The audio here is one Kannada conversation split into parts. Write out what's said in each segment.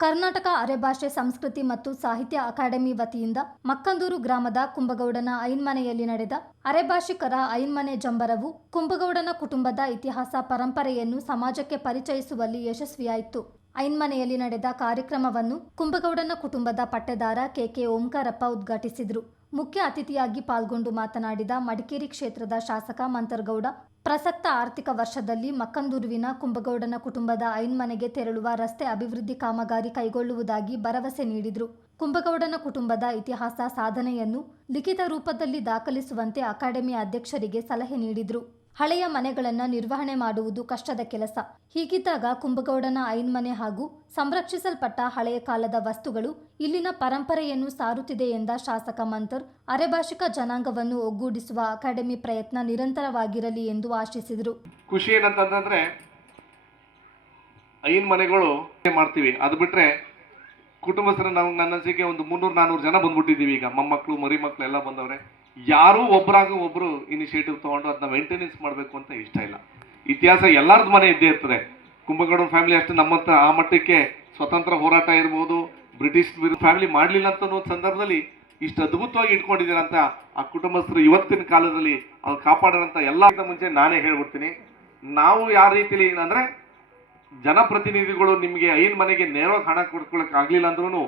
ಕರ್ನಾಟಕ ಅರೆಭಾಷೆ ಸಂಸ್ಕೃತಿ ಮತ್ತು ಸಾಹಿತ್ಯ ಅಕಾಡೆಮಿ ವತಿಯಿಂದ ಮಕ್ಕಂದೂರು ಗ್ರಾಮದ ಕುಂಬಗೌಡನ ಐನ್ಮನೆಯಲ್ಲಿ ನಡೆದ ಅರೆಭಾಷಿಕರ ಐನ್ಮನೆ ಜಂಬರವು ಕುಂಬಗೌಡನ ಕುಟುಂಬದ ಇತಿಹಾಸ ಪರಂಪರೆಯನ್ನು ಸಮಾಜಕ್ಕೆ ಪರಿಚಯಿಸುವಲ್ಲಿ ಯಶಸ್ವಿಯಾಯಿತು. ಐನ್ಮನೆಯಲ್ಲಿ ನಡೆದ ಕಾರ್ಯಕ್ರಮವನ್ನು ಕುಂಬಗೌಡನ ಕುಟುಂಬದ ಪಟ್ಟೆದಾರ ಕೆ ಓಂಕಾರಪ್ಪ ಉದ್ಘಾಟಿಸಿದರು. ಮುಖ್ಯ ಅತಿಥಿಯಾಗಿ ಪಾಲ್ಗೊಂಡು ಮಾತನಾಡಿದ ಮಡಿಕೇರಿ ಕ್ಷೇತ್ರದ ಶಾಸಕ ಮಂತರ್ಗೌಡ, ಪ್ರಸಕ್ತ ಆರ್ಥಿಕ ವರ್ಷದಲ್ಲಿ ಮಕ್ಕಂದೂರುವಿನ ಕುಂಬಗೌಡನ ಕುಟುಂಬದ ಐನ್ಮನೆಗೆ ತೆರಳುವ ರಸ್ತೆ ಅಭಿವೃದ್ಧಿ ಕಾಮಗಾರಿ ಕೈಗೊಳ್ಳುವುದಾಗಿ ಭರವಸೆ ನೀಡಿದರು. ಕುಂಬಗೌಡನ ಕುಟುಂಬದ ಇತಿಹಾಸ ಸಾಧನೆಯನ್ನು ಲಿಖಿತ ರೂಪದಲ್ಲಿ ದಾಖಲಿಸುವಂತೆ ಅಕಾಡೆಮಿ ಅಧ್ಯಕ್ಷರಿಗೆ ಸಲಹೆ ನೀಡಿದರು. ಹಳೆಯ ಮನೆಗಳನ್ನು ನಿರ್ವಹಣೆ ಮಾಡುವುದು ಕಷ್ಟದ ಕೆಲಸ. ಹೀಗಿದ್ದಾಗ ಕುಂಬಗೌಡನ ಐನ್ಮನೆ ಹಾಗೂ ಸಂರಕ್ಷಿಸಲ್ಪಟ್ಟ ಹಳೆಯ ಕಾಲದ ವಸ್ತುಗಳು ಇಲ್ಲಿನ ಪರಂಪರೆಯನ್ನು ಸಾರುತ್ತಿದೆ ಎಂದ ಶಾಸಕ ಮಂತರ್, ಅರೆಭಾಷಿಕ ಜನಾಂಗವನ್ನು ಒಗ್ಗೂಡಿಸುವ ಅಕಾಡೆಮಿ ಪ್ರಯತ್ನ ನಿರಂತರವಾಗಿರಲಿ ಎಂದು ಆಶಿಸಿದರು. ಖುಷಿ ಏನಂತಂದ್ರೆ ಐನ್ಮನೆಗಳು ಮಾಡ್ತೀವಿ, ಅದು ಬಿಟ್ರೆ ಕುಟುಂಬಸ್ಥರು ನಾವು ನನ್ನ ಅನಿಸಿಕೆ ಒಂದು 300-400 ಜನ ಬಂದ್ಬಿಟ್ಟಿದ್ದೀವಿ. ಈಗ ಮೊಮ್ಮಕ್ಕಳು ಮರಿ ಮಕ್ಕಳು ಎಲ್ಲ ಬಂದವ್ರೆ. ಯಾರೂ ಒಬ್ಬರು ಇನಿಷಿಯೇಟಿವ್ ತೊಗೊಂಡು ಅದನ್ನ ಮೇಂಟೆನೆನ್ಸ್ ಮಾಡಬೇಕು ಅಂತ ಇಷ್ಟ ಇಲ್ಲ. ಇತಿಹಾಸ ಎಲ್ಲರದ್ದು ಮನೆ ಇದ್ದೇ ಇರ್ತದೆ. ಕುಂಬಗೌಡನ ಫ್ಯಾಮಿಲಿ ಅಷ್ಟು ನಮ್ಮಂತ ಆ ಮಟ್ಟಕ್ಕೆ ಸ್ವತಂತ್ರ ಹೋರಾಟ ಇರ್ಬೋದು, ಬ್ರಿಟಿಷ್ ಫ್ಯಾಮಿಲಿ ಮಾಡಲಿಲ್ಲ ಅಂತ ಅನ್ನೋ ಸಂದರ್ಭದಲ್ಲಿ ಇಷ್ಟು ಅದ್ಭುತವಾಗಿ ಇಟ್ಕೊಂಡಿದ್ದೀರ ಅಂತ ಆ ಕುಟುಂಬಸ್ಥರು ಇವತ್ತಿನ ಕಾಲದಲ್ಲಿ ಅವ್ರು ಕಾಪಾಡೋಂಥ ಎಲ್ಲ ಮುಂಚೆ ನಾನೇ ಹೇಳ್ಬಿಡ್ತೀನಿ. ನಾವು ಯಾವ ರೀತಿಲಿ ಅಂದರೆ ಜನಪ್ರತಿನಿಧಿಗಳು ನಿಮಗೆ ಐನ್ಮನೆಗೆ ನೇರವಾಗಿ ಹಣ ಕೊಡ್ಕೊಳಕ್ಕೆ ಆಗಲಿಲ್ಲ ಅಂದ್ರೂ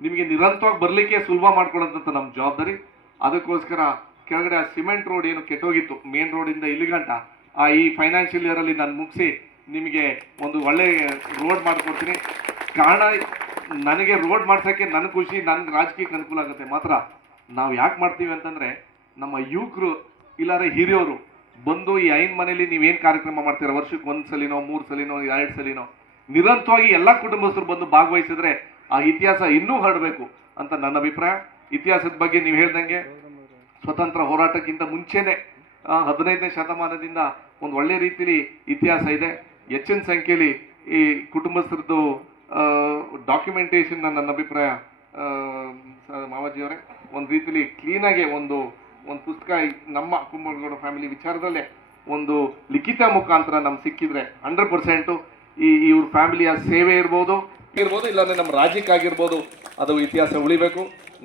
ನಿಮಗೆ ನಿರಂತರವಾಗಿ ಬರಲಿಕ್ಕೆ ಸುಲಭ ಮಾಡ್ಕೊಳ್ಳೋದಂತ ನಮ್ಮ ಜವಾಬ್ದಾರಿ. ಅದಕ್ಕೋಸ್ಕರ ಕೆಳಗಡೆ ಆ ಸಿಮೆಂಟ್ ರೋಡ್ ಏನು ಕೆಟ್ಟೋಗಿತ್ತು, ಮೇನ್ ರೋಡಿಂದ ಇಲ್ಲಿಗಂಟ ಈ ಫೈನಾನ್ಷಿಯಲ್ ಇಯರಲ್ಲಿ ನಾನು ಮುಗಿಸಿ ನಿಮಗೆ ಒಂದು ಒಳ್ಳೆ ರೋಡ್ ಮಾಡಿಕೊಡ್ತೀನಿ. ಕಾರಣ ನನಗೆ ರೋಡ್ ಮಾಡ್ಸೋಕ್ಕೆ ನನ್ನ ಖುಷಿ, ನನಗೆ ರಾಜಕೀಯಕ್ಕೆ ಅನುಕೂಲ ಆಗುತ್ತೆ. ಮಾತ್ರ ನಾವು ಯಾಕೆ ಮಾಡ್ತೀವಿ ಅಂತಂದರೆ ನಮ್ಮ ಯುವಕರು ಇಲ್ಲಾರೆ ಹಿರಿಯವರು ಬಂದು ಈ ಐನ್ಮನೆಯಲ್ಲಿ ನೀವೇನು ಕಾರ್ಯಕ್ರಮ ಮಾಡ್ತೀರ, ವರ್ಷಕ್ಕೆ 1 ಸಲಿನೋ 3 ಸಲಿನೋ 2 ಸಲಿನೋ ನಿರಂತರವಾಗಿ ಎಲ್ಲ ಕುಟುಂಬಸ್ಥರು ಬಂದು ಭಾಗವಹಿಸಿದ್ರೆ ಆ ಇತಿಹಾಸ ಇನ್ನೂ ಹರಡಬೇಕು ಅಂತ ನನ್ನ ಅಭಿಪ್ರಾಯ. ಇತಿಹಾಸದ ಬಗ್ಗೆ ನೀವು ಹೇಳ್ದಂಗೆ ಸ್ವತಂತ್ರ ಹೋರಾಟಕ್ಕಿಂತ ಮುಂಚೆನೆ 15ನೇ ಶತಮಾನದಿಂದ ಒಂದು ಒಳ್ಳೆ ರೀತಿಯಲ್ಲಿ ಇತಿಹಾಸ ಇದೆ. ಹೆಚ್ಚಿನ ಸಂಖ್ಯೆಯಲ್ಲಿ ಈ ಕುಟುಂಬಸ್ಥರದ್ದು ಡಾಕ್ಯುಮೆಂಟೇಶನ್ ನನ್ನ ಅಭಿಪ್ರಾಯ ಮಾವಾಜಿಯವರೇ ಒಂದು ರೀತಿಯಲ್ಲಿ ಕ್ಲೀನಾಗೆ ಒಂದು ಪುಸ್ತಕ ನಮ್ಮ ಕುಂಬಗೌಡ ಫ್ಯಾಮಿಲಿ ವಿಚಾರದಲ್ಲೇ ಒಂದು ಲಿಖಿತ ಮುಖಾಂತರ ನಮ್ಗೆ ಸಿಕ್ಕಿದ್ರೆ 100% ಇವ್ರ ಫ್ಯಾಮಿಲಿಯ ಸೇವೆ ಇರ್ಬೋದು ಇಲ್ಲಾಂದ್ರೆ ನಮ್ಮ ರಾಜ್ಯಕ್ಕಾಗಿರ್ಬೋದು ಅದು ಇತಿಹಾಸ ಉಳಿಬೇಕು.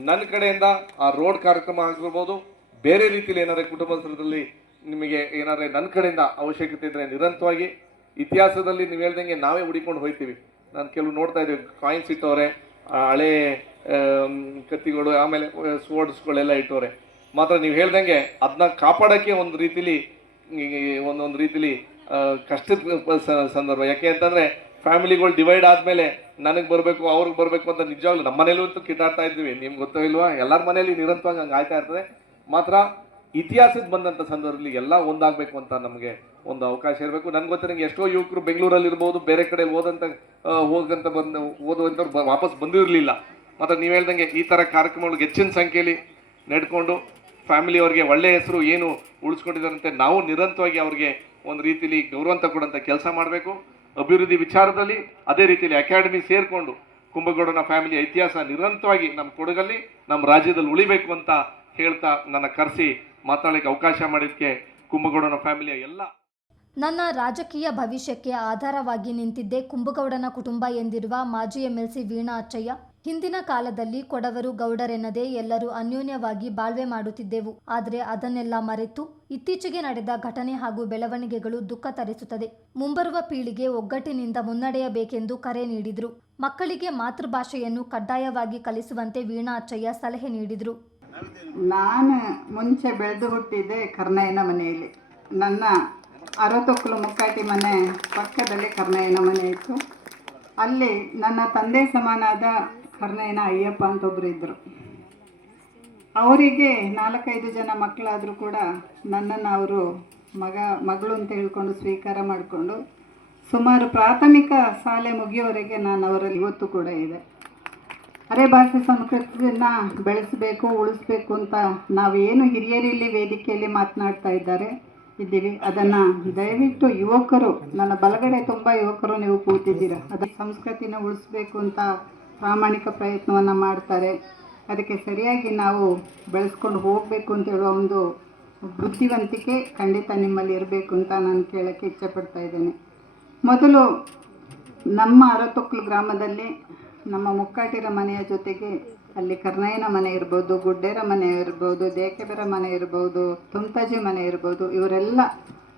ನನ್ನ ಕಡೆಯಿಂದ ಆ ರೋಡ್ ಕಾರ್ಯಕ್ರಮ ಆಗಿರ್ಬೋದು, ಬೇರೆ ರೀತಿಯಲ್ಲಿ ಏನಾದ್ರೆ ಕುಟುಂಬದಲ್ಲಿ ನಿಮಗೆ ಏನಾದ್ರೆ ನನ್ನ ಕಡೆಯಿಂದ ಅವಶ್ಯಕತೆ ಇದ್ದರೆ ನಿರಂತರವಾಗಿ ಇತಿಹಾಸದಲ್ಲಿ ನೀವು ಹೇಳ್ದಂಗೆ ನಾವೇ ಹುಡಿಕೊಂಡು ಹೋಗ್ತೀವಿ. ನಾನು ಕೆಲವು ನೋಡ್ತಾ ಇದ್ದೀವಿ, ಕಾಯಿನ್ಸ್ ಇಟ್ಟವ್ರೆ, ಹಳೆ ಕತ್ತಿಗಳು, ಆಮೇಲೆ ಸ್ವೋರ್ಡ್ಸ್ಗಳೆಲ್ಲ ಇಟ್ಟವ್ರೆ. ಮಾತ್ರ ನೀವು ಹೇಳ್ದಂಗೆ ಅದನ್ನ ಕಾಪಾಡೋಕ್ಕೆ ಒಂದು ರೀತಿಲಿ ಒಂದೊಂದು ರೀತಿಲಿ ಕಷ್ಟದ ಸಂದರ್ಭ. ಯಾಕೆ ಅಂತಂದರೆ ಫ್ಯಾಮಿಲಿಗಳು ಡಿವೈಡ್ ಆದಮೇಲೆ ನನಗೆ ಬರಬೇಕು ಅವ್ರಿಗೆ ಬರಬೇಕು ಅಂತ ನಿಜವಾಗ್ಲೂ ನಮ್ಮ ಮನೇಲೂ ಅಂತೂ ಕಿತ್ತಾಡ್ತಾ ಇದ್ವಿ. ನಿಮ್ಗೆ ಗೊತ್ತೋ ಇಲ್ವಾ, ಎಲ್ಲರ ಮನೇಲಿ ನಿರಂತರವಾಗಿ ಹಂಗೆ ಆಯ್ತಾ ಇರ್ತದೆ. ಮಾತ್ರ ಇತಿಹಾಸದ ಬಂದಂಥ ಸಂದರ್ಭದಲ್ಲಿ ಎಲ್ಲ ಒಂದಾಗಬೇಕು ಅಂತ ನಮಗೆ ಒಂದು ಅವಕಾಶ ಇರಬೇಕು. ನನಗೆ ಗೊತ್ತಿರಂಗೆ ಎಷ್ಟೋ ಯುವಕರು ಬೆಂಗಳೂರಲ್ಲಿ ಇರ್ಬೋದು, ಬೇರೆ ಕಡೆ ಓದುವಂಥವ್ರು ವಾಪಸ್ ಬಂದಿರಲಿಲ್ಲ. ಮತ್ತು ನೀವು ಹೇಳ್ದಂಗೆ ಈ ಥರ ಕಾರ್ಯಕ್ರಮಗಳಿಗೆ ಹೆಚ್ಚಿನ ಸಂಖ್ಯೆಯಲ್ಲಿ ನಡ್ಕೊಂಡು ಫ್ಯಾಮಿಲಿಯವ್ರಿಗೆ ಒಳ್ಳೆಯ ಹೆಸರು ಏನು ಉಳಿಸ್ಕೊಂಡಿದ್ದಾರಂತೆ ನಾವು ನಿರಂತರವಾಗಿ ಅವ್ರಿಗೆ ಒಂದು ರೀತಿಯಲ್ಲಿ ಗೌರವಂತ ಕೊಡೋಂಥ ಕೆಲಸ ಮಾಡಬೇಕು. ಅಭಿವೃದ್ಧಿ ವಿಚಾರದಲ್ಲಿ ಅದೇ ರೀತಿಯಲ್ಲಿ ಅಕಾಡೆಮಿ ಸೇರಿಕೊಂಡು ಕುಂಬಗೌಡನ ಫ್ಯಾಮಿಲಿಯ ಇತಿಹಾಸ ನಿರಂತರವಾಗಿ ನಮ್ಮ ಕೊಡಗಲ್ಲಿ ನಮ್ಮ ರಾಜ್ಯದಲ್ಲಿ ಉಳಿಬೇಕು ಅಂತ ಹೇಳ್ತಾ ನನ್ನ ಕರೆಸಿ ಮಾತಾಡಲಿಕ್ಕೆ ಅವಕಾಶ ಮಾಡಿದ್ದಕ್ಕೆ ಕುಂಬಗೌಡನ ಫ್ಯಾಮಿಲಿಯ ಎಲ್ಲ ನನ್ನ ರಾಜಕೀಯ ಭವಿಷ್ಯಕ್ಕೆ ಆಧಾರವಾಗಿ ನಿಂತಿದ್ದೇ ಕುಂಬಗೌಡನ ಕುಟುಂಬ ಎಂದಿರುವ ಮಾಜಿ MLC ವೀಣಾ ಅಚ್ಚಯ್ಯ, ಹಿಂದಿನ ಕಾಲದಲ್ಲಿ ಕೊಡವರು ಗೌಡರೆನ್ನದೇ ಎಲ್ಲರೂ ಅನ್ಯೋನ್ಯವಾಗಿ ಬಾಳ್ವೆ ಮಾಡುತ್ತಿದ್ದೆವು. ಆದರೆ ಅದನ್ನೆಲ್ಲ ಮರೆತು ಇತ್ತೀಚೆಗೆ ನಡೆದ ಘಟನೆ ಹಾಗೂ ಬೆಳವಣಿಗೆಗಳು ದುಃಖ ತರಿಸುತ್ತದೆ. ಮುಂಬರುವ ಪೀಳಿಗೆ ಒಗ್ಗಟ್ಟಿನಿಂದ ಮುನ್ನಡೆಯಬೇಕೆಂದು ಕರೆ ನೀಡಿದರು. ಮಕ್ಕಳಿಗೆ ಮಾತೃಭಾಷೆಯನ್ನು ಕಡ್ಡಾಯವಾಗಿ ಕಲಿಸುವಂತೆ ವೀಣಾ ಅಚ್ಚಯ್ಯ ಸಲಹೆ ನೀಡಿದರು. ನಾನು ಮುಂಚೆ ಬೆಳೆದು ಹುಟ್ಟಿದ್ದೆ ಕರ್ನಾಯನ ಮನೆಯಲ್ಲಿ. ನನ್ನ ಅರತೊಕ್ಕಲು ಮುಕ್ಕಾಟಿ ಮನೆ ಪಕ್ಕದಲ್ಲಿ ಕರ್ನಾಯನ ಮನೆ ಇತ್ತು. ಅಲ್ಲಿ ನನ್ನ ತಂದೆ ಸಮಾನಾದ ಕರ್ನಾಯನ ಅಯ್ಯಪ್ಪ ಅಂತ ಒಬ್ಬರು ಇದ್ದರು. ಅವರಿಗೆ 4-5 ಜನ ಮಕ್ಕಳಾದರೂ ಕೂಡ ನನ್ನನ್ನು ಅವರು ಮಗಳು ಅಂತ ಹೇಳ್ಕೊಂಡು ಸ್ವೀಕಾರ ಮಾಡಿಕೊಂಡು ಸುಮಾರು ಪ್ರಾಥಮಿಕ ಶಾಲೆ ಮುಗಿಯೋವರೆಗೆ ನಾನು ಅವರಲ್ಲಿ ಇವತ್ತು ಕೂಡ ಇದೆ. ಅರೆಭಾಷೆ ಸಂಸ್ಕೃತಿಯನ್ನು ಬೆಳೆಸಬೇಕು, ಉಳಿಸ್ಬೇಕು ಅಂತ ನಾವೇನು ಹಿರಿಯರಲ್ಲಿ ವೇದಿಕೆಯಲ್ಲಿ ಮಾತನಾಡ್ತಾ ಇದ್ದೀವಿ, ಅದನ್ನು ದಯವಿಟ್ಟು ಯುವಕರು, ನನ್ನ ಬಲಗಡೆ ತುಂಬ ಯುವಕರು ನೀವು ಕೂತಿದ್ದೀರ, ಅದರ ಸಂಸ್ಕೃತಿನ ಉಳಿಸ್ಬೇಕು ಅಂತ ಪ್ರಾಮಾಣಿಕ ಪ್ರಯತ್ನವನ್ನು ಮಾಡ್ತಾರೆ. ಅದಕ್ಕೆ ಸರಿಯಾಗಿ ನಾವು ಬೆಳೆಸ್ಕೊಂಡು ಹೋಗಬೇಕು ಅಂತ ಹೇಳುವ ಒಂದು ಬುದ್ಧಿವಂತಿಕೆ ಖಂಡಿತ ನಿಮ್ಮಲ್ಲಿ ಇರಬೇಕು ಅಂತ ನಾನು ಕೇಳೋಕ್ಕೆ ಇಚ್ಛೆಪಡ್ತಾ ಇದ್ದೇನೆ. ಮೊದಲು ನಮ್ಮ ಅರತೊಕ್ಕಲು ಗ್ರಾಮದಲ್ಲಿ ನಮ್ಮ ಮುಕ್ಕಾಟಿರ ಮನೆಯ ಜೊತೆಗೆ ಅಲ್ಲಿ ಕರ್ನಯ್ಯನ ಮನೆ ಇರ್ಬೋದು, ಗುಡ್ಡೇರ ಮನೆ ಇರ್ಬೋದು, ದೇಕೆಬೆರ ಮನೆ ಇರ್ಬೋದು, ತುಂತಾಜಿ ಮನೆ ಇರ್ಬೋದು, ಇವರೆಲ್ಲ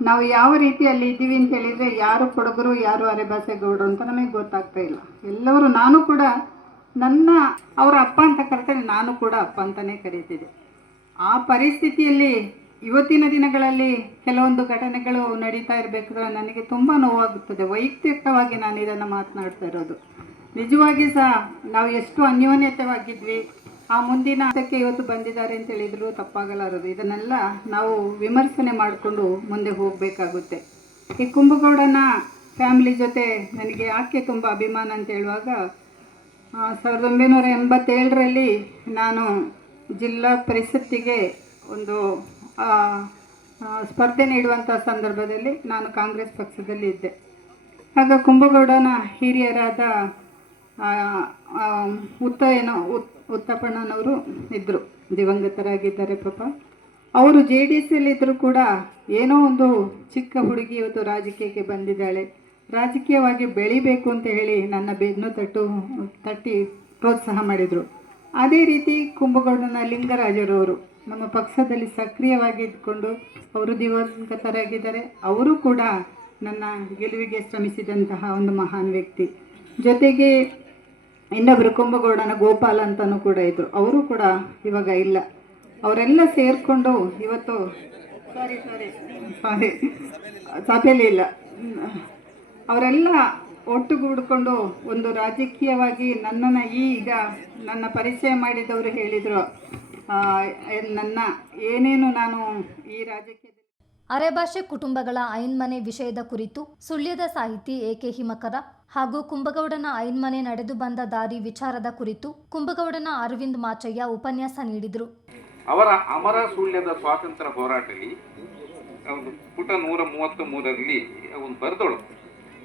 ನಾವು ಯಾವ ರೀತಿಯಲ್ಲಿ ಇದ್ದೀವಿ ಅಂತ ಹೇಳಿದರೆ ಯಾರು ಕೊಡಗರು ಯಾರು ಅರೆಬಾಸೇಗೌಡರು ಅಂತ ನಮಗೆ ಗೊತ್ತಾಗ್ತಾ ಇಲ್ಲ. ಎಲ್ಲವರು ನಾನು ಕೂಡ ಅವರ ಅಪ್ಪ ಅಂತ ಕರಿತೇನೆ, ನಾನು ಕೂಡ ಅಪ್ಪ ಅಂತಲೇ ಕರೀತಿದ್ದೆ. ಆ ಪರಿಸ್ಥಿತಿಯಲ್ಲಿ ಇವತ್ತಿನ ದಿನಗಳಲ್ಲಿ ಕೆಲವೊಂದು ಘಟನೆಗಳು ನಡೀತಾ ಇರಬೇಕಾದ್ರೆ ನನಗೆ ತುಂಬ ನೋವಾಗುತ್ತದೆ. ವೈಯಕ್ತಿಕವಾಗಿ ನಾನು ಇದನ್ನು ಮಾತನಾಡ್ತಾ ಇರೋದು. ನಿಜವಾಗಿ ಸಹ ನಾವು ಎಷ್ಟು ಅನ್ಯೋನ್ಯತೆವಾಗಿದ್ವಿ, ಆ ಮುಂದಿನ ಹಂತಕ್ಕೆ ಇವತ್ತು ಬಂದಿದ್ದಾರೆ ಅಂತ ಹೇಳಿದ್ರು ತಪ್ಪಾಗಲಾರದು. ಇದನ್ನೆಲ್ಲ ನಾವು ವಿಮರ್ಶನೆ ಮಾಡಿಕೊಂಡು ಮುಂದೆ ಹೋಗಬೇಕಾಗುತ್ತೆ. ಈ ಕುಂಭಗೌಡನ ಫ್ಯಾಮಿಲಿ ಜೊತೆ ನನಗೆ ಯಾಕೆ ತುಂಬ ಅಭಿಮಾನ ಅಂತ ಹೇಳುವಾಗ 1987ರಲ್ಲಿ ನಾನು ಜಿಲ್ಲಾ ಪರಿಷತ್ತಿಗೆ ಒಂದು ಸ್ಪರ್ಧೆ ನೀಡುವಂಥ ಸಂದರ್ಭದಲ್ಲಿ ನಾನು ಕಾಂಗ್ರೆಸ್ ಪಕ್ಷದಲ್ಲಿ ಇದ್ದೆ. ಆಗ ಕುಂಭಗೌಡನ ಹಿರಿಯರಾದ ಉತ್ತಪ್ಪಣ್ಣನವರು ಇದ್ದರು, ದಿವಂಗತರಾಗಿದ್ದಾರೆ ಪಾಪ. ಅವರು JDSಯಲ್ಲಿದ್ದರೂ ಕೂಡ ಏನೋ ಒಂದು ಚಿಕ್ಕ ಹುಡುಗಿ ಇವತ್ತು ರಾಜಕೀಯಕ್ಕೆ ಬಂದಿದ್ದಾಳೆ, ರಾಜಕೀಯವಾಗಿ ಬೆಳಿಬೇಕು ಅಂತ ಹೇಳಿ ನನ್ನ ಬೆನ್ನು ತಟ್ಟಿ ಪ್ರೋತ್ಸಾಹ ಮಾಡಿದರು. ಅದೇ ರೀತಿ ಕುಂಭಗೌಡನ ಲಿಂಗರಾಜರವರು ನಮ್ಮ ಪಕ್ಷದಲ್ಲಿ ಸಕ್ರಿಯವಾಗಿ ಇದ್ಕೊಂಡು ಅವರು ದಿವಂಗತರಾಗಿದ್ದಾರೆ. ಅವರು ಕೂಡ ನನ್ನ ಗೆಲುವಿಗೆ ಶ್ರಮಿಸಿದಂತಹ ಒಂದು ಮಹಾನ್ ವ್ಯಕ್ತಿ. ಜೊತೆಗೆ ಇನ್ನೊಬ್ಬರು ಕುಂಭಗೌಡನ ಗೋಪಾಲ್ ಅಂತಲೂ ಕೂಡ ಇದ್ದರು, ಅವರು ಕೂಡ ಇವಾಗ ಇಲ್ಲ. ಅವರೆಲ್ಲ ಸೇರಿಕೊಂಡು ಇವತ್ತು ಸಭೆಯಲ್ಲಿ ಇಲ್ಲ, ಅವರೆಲ್ಲ ಒಟ್ಟುಗೂಡಿಕೊಂಡು ಒಂದು ರಾಜಕೀಯವಾಗಿ ನನ್ನನ್ನು ಈಗ ನನ್ನ ಪರಿಚಯ ಮಾಡಿದವರು ಹೇಳಿದರು, ನನ್ನ ಏನೇನು ನಾನು ಈ ರಾಜಕೀಯದಲ್ಲಿ ಅರೆಭಾಷೆ ಕುಟುಂಬಗಳ ಐನ್ಮನೆ ವಿಷಯದ ಕುರಿತು ಸುಳ್ಯದ ಸಾಹಿತಿ AK ಹಿಮಕರ ಹಾಗೂ ಕುಂಭಗೌಡನ ಐನ್ಮನೆ ನಡೆದು ಬಂದ ದಾರಿ ವಿಚಾರದ ಕುರಿತು ಕುಂಭಗೌಡನ ಅರವಿಂದ್ ಮಾಚಯ್ಯ ಉಪನ್ಯಾಸ ನೀಡಿದರು. ಅವರ ಅಮರ ಸುಳ್ಯದ ಸ್ವಾತಂತ್ರ್ಯ ಹೋರಾಟದಲ್ಲಿ ಪುಟ 133ರಲ್ಲಿ ಒಂದು ಬರೆದೋಳು,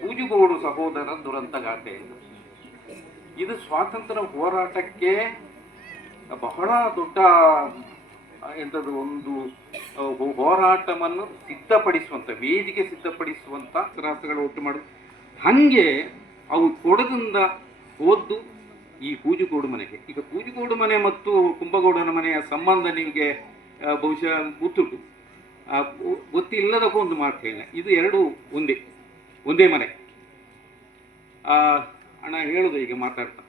ಕೂಜುಗೋಡು ಸಹೋದರ ದುರಂತ ಗಾಥೆ. ಇದು ಸ್ವಾತಂತ್ರ್ಯ ಹೋರಾಟಕ್ಕೆ ಬಹಳ ದೊಡ್ಡ ಎಂಥದ್ದು ಒಂದು ಹೋರಾಟವನ್ನು ಸಿದ್ಧಪಡಿಸುವಂಥ, ವೇದಿಕೆ ಸಿದ್ಧಪಡಿಸುವಂಥ ರಾಷ್ಟ್ರಗಳು ಒಟ್ಟು ಮಾಡೋದು. ಹಾಗೆ ಅವು ಕೊಡದಿಂದ ಹೋದ್ದು ಈ ಕೂಜುಗೋಡು ಮನೆಗೆ. ಈಗ ಕೂಜುಗೋಡು ಮನೆ ಮತ್ತು ಕುಂಭಗೌಡನ ಮನೆಯ ಸಂಬಂಧ ನಿಮಗೆ ಬಹುಶಃ ಗೊತ್ತುಂಟು, ಗೊತ್ತಿಲ್ಲದಕ್ಕೂ ಒಂದು ಮಾತು ಹೇಳ, ಇದು ಎರಡು ಒಂದೇ ಮನೆ. ಅಣ್ಣ ಹೇಳೋದು ಈಗ ಮಾತಾಡ್ತಾ,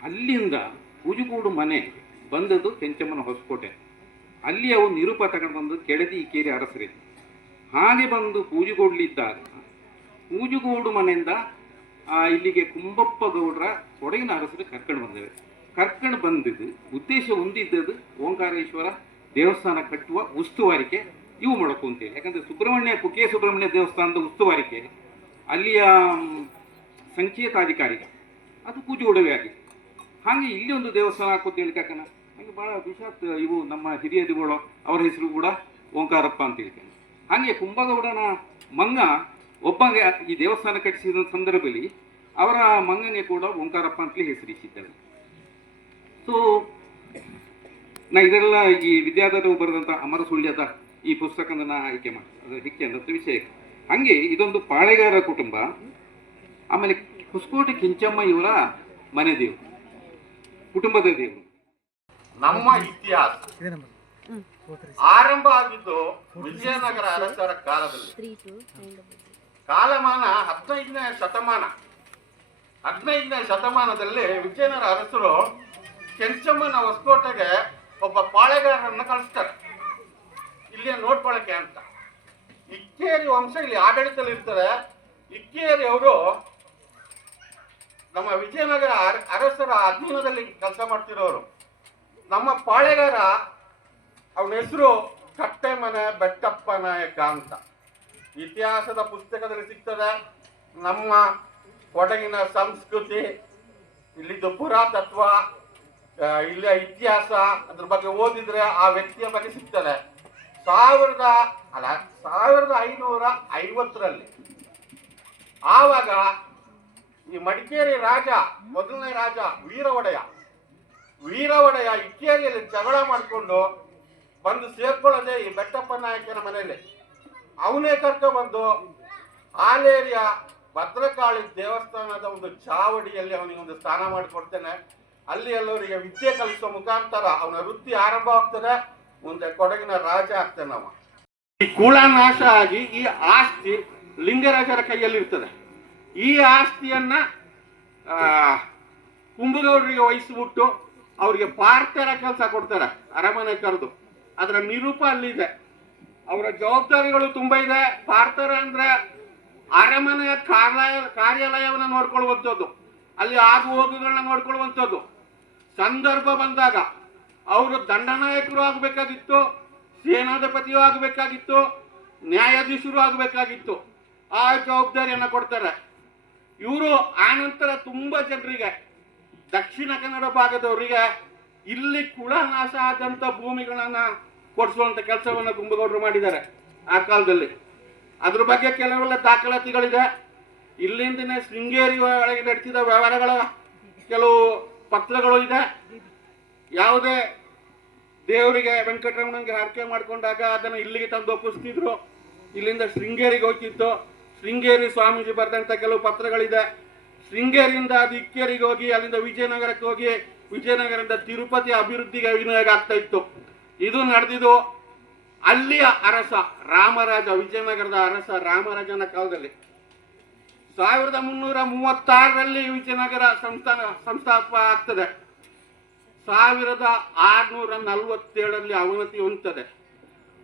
ಅಲ್ಲಿಂದ ಕೂಜುಗೋಡು ಮನೆ ಬಂದದ್ದು ಕೆಂಚಮ್ಮನ ಹೊಸಕೋಟೆ. ಅಲ್ಲಿಯ ಒಂದು ನಿರೂಪ ತಗೊಂಡು ಬಂದು ಕೆಳದಿ ಕೇರಿ ಅರಸರಿದ್ದು. ಹಾಗೆ ಬಂದು ಕೂಜುಗೋಡ್ಲಿದ್ದಾಗ ಕೂಜುಗೋಡು ಮನೆಯಿಂದ ಇಲ್ಲಿಗೆ ಕುಂಬಪ್ಪ ಗೌಡರ ಕೊಡಗಿನ ಅರಸರು ಕರ್ಕೊಂಡು ಬಂದಿದ್ದು ಉದ್ದೇಶ ಹೊಂದಿದ್ದದು ಓಂಕಾರೇಶ್ವರ ದೇವಸ್ಥಾನ ಕಟ್ಟುವ ಉಸ್ತುವಾರಿಕೆ ಇವು ಮಾಡಕು ಅಂತೇಳಿ. ಯಾಕಂದರೆ ಕುಕ್ಕೆ ಸುಬ್ರಹ್ಮಣ್ಯ ದೇವಸ್ಥಾನದ ಉಸ್ತುವಾರಿಕೆ ಅಲ್ಲಿಯ ಸಂಕೇತಾಧಿಕಾರಿ ಅದು ಕೂಜುಗೋಡವೇ ಆಗಿದೆ. ಹಾಗೆ ಇಲ್ಲಿ ಒಂದು ದೇವಸ್ಥಾನ ಹಾಕೋದು ಹೇಳ್ಕನ ಹಾಗೆ ಭಾಳ ವಿಷಾತ್ ಇವು ನಮ್ಮ ಹಿರಿಯರುಗಳು ಅವರ ಹೆಸರು ಕೂಡ ಓಂಕಾರಪ್ಪ ಅಂತ ಹೇಳ್ತೇನೆ. ಹಾಗೆ ಕುಂಭಗೌಡನ ಮಂಗ ಒಬ್ಬಂಗೆ ಈ ದೇವಸ್ಥಾನ ಕಟ್ಟಿಸಿದ ಸಂದರ್ಭದಲ್ಲಿ ಅವರ ಮಂಗನಿಗೆ ಕೂಡ ಓಂಕಾರಪ್ಪ ಅಂತಲೇ ಹೆಸರಿಸಿದ್ದಾರೆ. ಸೊ ಇದೆಲ್ಲ ಈ ವಿದ್ಯಾಧರರು ಬರೆದಂಥ ಅಮರ ಸುಳ್ಯದ ಈ ಪುಸ್ತಕನ ಆಯ್ಕೆ ಮಾಡಿ ಅದರ ಹಿಕ್ಕೆ ಅನ್ನೋ ವಿಷಯ. ಹಾಗೆ ಇದೊಂದು ಪಾಳೆಗಾರ ಕುಟುಂಬ. ಆಮೇಲೆ ಹೊಸಕೋಟೆ ಕೆಂಚಮ್ಮ ಇವರ ಮನೆ ದೇವರು, ಕುಟುಂಬದ ದೇವರು. ನಮ್ಮ ಇತಿಹಾಸ ಆರಂಭ ಆಗಿದ್ದು ವಿಜಯನಗರ ಅರಸರ ಕಾಲದಲ್ಲಿ. ಕಾಲಮಾನ 15ನೇ ಶತಮಾನ. 15ನೇ ಶತಮಾನದಲ್ಲಿ ವಿಜಯನಗರ ಅರಸರು ಕೆಂಚಮ್ಮನ ಹೊಸಕೋಟೆಗೆ ಒಬ್ಬ ಪಾಳೆಗಾರರನ್ನು ಕಳಿಸ್ತಾರೆ, ಇಲ್ಲಿಯ ನೋಡ್ಕೊಳ್ಳಕ್ಕೆ ಅಂತ. ಇಕ್ಕೇರಿ ವಂಶ ಇಲ್ಲಿ ಆಡಳಿತದಲ್ಲಿ ಇರ್ತಾರೆ. ಇಕ್ಕೇರಿ ಅವರು ನಮ್ಮ ವಿಜಯನಗರ ಅರಸರ ಅಧೀನದಲ್ಲಿ ಕೆಲಸ ಮಾಡ್ತಿರೋರು. ನಮ್ಮ ಪಾಳೆಗಾರ ಅವನ ಹೆಸರು ಕಟ್ಟೆಮನೆ ಬೆಟ್ಟಪ್ಪ ನಾಯಕ ಅಂತ ಇತಿಹಾಸದ ಪುಸ್ತಕದಲ್ಲಿ ಸಿಗ್ತದೆ. ನಮ್ಮ ಕೊಡಗಿನ ಸಂಸ್ಕೃತಿ, ಇಲ್ಲಿದ್ದು ಪುರಾತತ್ವ, ಇಲ್ಲಿಯ ಇತಿಹಾಸ ಅದ್ರ ಬಗ್ಗೆ ಓದಿದ್ರೆ ಆ ವ್ಯಕ್ತಿಯ ಬಗ್ಗೆ ಸಿಗ್ತದೆ. 1550ರಲ್ಲಿ ಆವಾಗ ಈ ಮಡಿಕೇರಿ ರಾಜ, ಮೊದಲನೇ ರಾಜ ವೀರವಡೆಯ ಇಕ್ಕೇರಿಯಲ್ಲಿ ಜಗಳ ಮಾಡಿಕೊಂಡು ಬಂದು ಸೇರ್ಕೊಳ್ಳೋದೆ ಈ ಬೆಟ್ಟಪ್ಪ ನಾಯಕನ ಮನೆಯಲ್ಲಿ. ಅವನೇ ಕರ್ಕೊಂಡ್ಬಂದು ಹಾಲೇರಿಯ ಭದ್ರಕಾಳಿ ದೇವಸ್ಥಾನದ ಒಂದು ಚಾವಡಿಯಲ್ಲಿ ಅವನಿಗೆ ಒಂದು ಸ್ಥಾನ ಮಾಡಿಕೊಡ್ತೇನೆ. ಅಲ್ಲಿ ಎಲ್ಲವರಿಗೆ ವಿದ್ಯೆ ಕಲಿಸುವ ಮುಖಾಂತರ ಅವನ ವೃತ್ತಿ ಆರಂಭ ಆಗ್ತದೆ. ಮುಂದೆ ಕೊಡಗಿನ ರಾಜ ಆಗ್ತಾನೆ ಅವ. ಈ ಕುಳನಾಶ ಆಗಿ ಈ ಆಸ್ತಿ ಲಿಂಗರಾಜರ ಕೈಯಲ್ಲಿರ್ತದೆ. ಈ ಆಸ್ತಿಯನ್ನ ಕುಂಭಗೌಡರಿಗೆ ವಹಿಸಿಬಿಟ್ಟು ಅವರಿಗೆ ಪಾರ್ತರ ಕೆಲಸ ಕೊಡ್ತಾರೆ, ಅರಮನೆ ಕರೆದು. ಅದರ ನಿರೂಪ ಅಲ್ಲಿದೆ. ಅವರ ಜವಾಬ್ದಾರಿಗಳು ತುಂಬಾ ಇದೆ. ಪಾರ್ತರ ಅಂದ್ರೆ ಅರಮನೆಯ ಕಾರ್ಯಾಲಯವನ್ನು ನೋಡ್ಕೊಳ್ಳುವಂಥದ್ದು, ಅಲ್ಲಿ ಆಗು ಹೋಗುಗಳನ್ನ ನೋಡ್ಕೊಳ್ಳುವಂಥದ್ದು. ಸಂದರ್ಭ ಬಂದಾಗ ಅವರು ದಂಡನಾಯಕರು ಆಗಬೇಕಾಗಿತ್ತು, ಸೇನಾಧಿಪತಿಯೂ ಆಗಬೇಕಾಗಿತ್ತು, ನ್ಯಾಯಾಧೀಶರು ಆಗಬೇಕಾಗಿತ್ತು. ಆ ಜವಾಬ್ದಾರಿಯನ್ನು ಕೊಡ್ತಾರೆ ಇವರು. ಆನಂತರ ತುಂಬಾ ಜನರಿಗೆ, ದಕ್ಷಿಣ ಕನ್ನಡ ಭಾಗದವರಿಗೆ ಇಲ್ಲಿ ಕುಳನಾಶ ಆದಂತ ಭೂಮಿಗಳನ್ನ ಕೊಡಿಸುವಂತ ಕೆಲಸವನ್ನ ಕುಂಭಗೌಡರು ಮಾಡಿದ್ದಾರೆ ಆ ಕಾಲದಲ್ಲಿ. ಅದ್ರ ಬಗ್ಗೆ ಕೆಲವೆಲ್ಲ ದಾಖಲಾತಿಗಳಿದೆ. ಇಲ್ಲಿಂದನೇ ಶೃಂಗೇರಿ ಒಳಗೆ ನಡೆಸಿದ ವ್ಯವಹಾರಗಳ ಕೆಲವು ಪತ್ರಗಳು ಇದೆ. ಯಾವುದೇ ದೇವರಿಗೆ ವೆಂಕಟರಮಣಂಗೆ ಹರಕೆ ಮಾಡ್ಕೊಂಡಾಗ ಅದನ್ನು ಇಲ್ಲಿಗೆ ತಂದು ಒಪ್ಪಿಸ್ತಿದ್ರು. ಇಲ್ಲಿಂದ ಶೃಂಗೇರಿಗೆ ಹೋಗ್ತಿತ್ತು. ಶೃಂಗೇರಿ ಸ್ವಾಮೀಜಿ ಬರೆದಂತ ಕೆಲವು ಪತ್ರಗಳಿದೆ. ಶೃಂಗೇರಿಯಿಂದ ಅದು ಇಕ್ಕೇರಿಗೆ ಹೋಗಿ ಅಲ್ಲಿಂದ ವಿಜಯನಗರಕ್ಕೆ ಹೋಗಿ ವಿಜಯನಗರದಿಂದ ತಿರುಪತಿ ಅಭಿವೃದ್ಧಿಗೆ ವಿನಿಯೋಗ ಆಗ್ತಾ ಇತ್ತು. ಇದು ನಡೆದಿದ್ದು ಅಲ್ಲಿಯ ಅರಸ ರಾಮರಾಜ, ವಿಜಯನಗರದ ಅರಸ ರಾಮರಾಜನ ಕಾಲದಲ್ಲಿ 1336ರಲ್ಲಿ ವಿಜಯನಗರ ಸಂಸ್ಥಾಪ ಆಗ್ತದೆ. 1647ರಲ್ಲಿ ಅವನತಿ ಹೊಂದುತ್ತದೆ.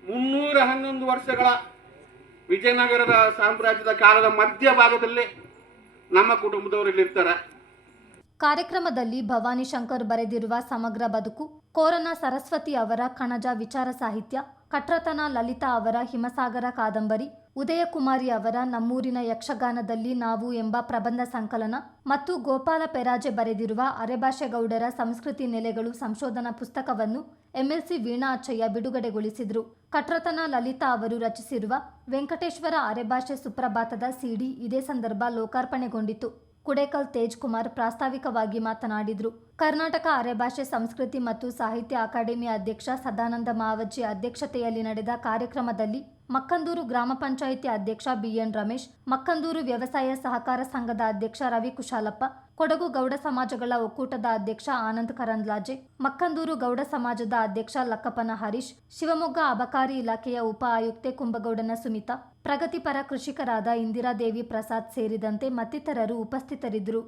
311 ವರ್ಷಗಳ ವಿಜಯನಗರದ ಸಾಮ್ರಾಜ್ಯದ ಕಾಲದ ಮಧ್ಯ ಭಾಗದಲ್ಲಿ ನಮ್ಮ ಕುಟುಂಬದವರು ಇಲ್ಲಿರ್ತಾರೆ. ಕಾರ್ಯಕ್ರಮದಲ್ಲಿ ಭವಾನಿ ಶಂಕರ್ ಬರೆದಿರುವ ಸಮಗ್ರ ಬದುಕು, ಕೋರನ ಸರಸ್ವತಿ ಅವರ ಕಣಜ ವಿಚಾರ ಸಾಹಿತ್ಯ, ಕಟ್ರತನ ಲಲಿತಾ ಅವರ ಹಿಮಸಾಗರ ಕಾದಂಬರಿ, ಉದಯಕುಮಾರಿ ಅವರ ನಮ್ಮೂರಿನ ಯಕ್ಷಗಾನದಲ್ಲಿ ನಾವು ಎಂಬ ಪ್ರಬಂಧ ಸಂಕಲನ ಮತ್ತು ಗೋಪಾಲ ಪೆರಾಜೆ ಬರೆದಿರುವ ಅರೆಭಾಷೆಗೌಡರ ಸಂಸ್ಕೃತಿ ನೆಲೆಗಳು ಸಂಶೋಧನಾ ಪುಸ್ತಕವನ್ನು ಎಂಎಲ್ಸಿ ವೀಣಾ ಅಚ್ಚಯ್ಯ ಬಿಡುಗಡೆಗೊಳಿಸಿದರು. ಕಟ್ರತನ ಲಲಿತಾ ಅವರು ರಚಿಸಿರುವ ವೆಂಕಟೇಶ್ವರ ಅರೆಭಾಷೆ ಸುಪ್ರಭಾತದ ಸಿಡಿ ಇದೇ ಸಂದರ್ಭ ಲೋಕಾರ್ಪಣೆಗೊಂಡಿತು. ಕುಡೇಕಲ್ ತೇಜ್ ಕುಮಾರ್ ಪ್ರಾಸ್ತಾವಿಕವಾಗಿ ಮಾತನಾಡಿದರು. ಕರ್ನಾಟಕ ಅರೆಭಾಷೆ ಸಂಸ್ಕೃತಿ ಮತ್ತು ಸಾಹಿತ್ಯ ಅಕಾಡೆಮಿ ಅಧ್ಯಕ್ಷ ಸದಾನಂದ ಮಾವಜ್ಜಿ ಅಧ್ಯಕ್ಷತೆಯಲ್ಲಿ ನಡೆದ ಕಾರ್ಯಕ್ರಮದಲ್ಲಿ ಮಕ್ಕಂದೂರು ಗ್ರಾಮ ಪಂಚಾಯಿತಿ ಅಧ್ಯಕ್ಷ ಬಿಎನ್ ರಮೇಶ್, ಮಕ್ಕಂದೂರು ವ್ಯವಸಾಯ ಸಹಕಾರ ಸಂಘದ ಅಧ್ಯಕ್ಷ ರವಿ ಕುಶಾಲಪ್ಪ, ಕೊಡಗು ಗೌಡ ಸಮಾಜಗಳ ಒಕ್ಕೂಟದ ಅಧ್ಯಕ್ಷ ಆನಂದ್ ಕರಂದ್ಲಾಜೆ, ಮಕ್ಕಂದೂರು ಗೌಡ ಸಮಾಜದ ಅಧ್ಯಕ್ಷ ಲಕ್ಕಪ್ಪನ ಹರೀಶ್, ಶಿವಮೊಗ್ಗ ಅಬಕಾರಿ ಇಲಾಖೆಯ ಉಪ ಆಯುಕ್ತೆ ಕುಂಭಗೌಡನ ಸುಮಿತಾ, ಪ್ರಗತಿಪರ ಕೃಷಿಕರಾದ ಇಂದಿರಾದೇವಿ ಪ್ರಸಾದ್ ಸೇರಿದಂತೆ ಮತ್ತಿತರರು ಉಪಸ್ಥಿತರಿದ್ದರು.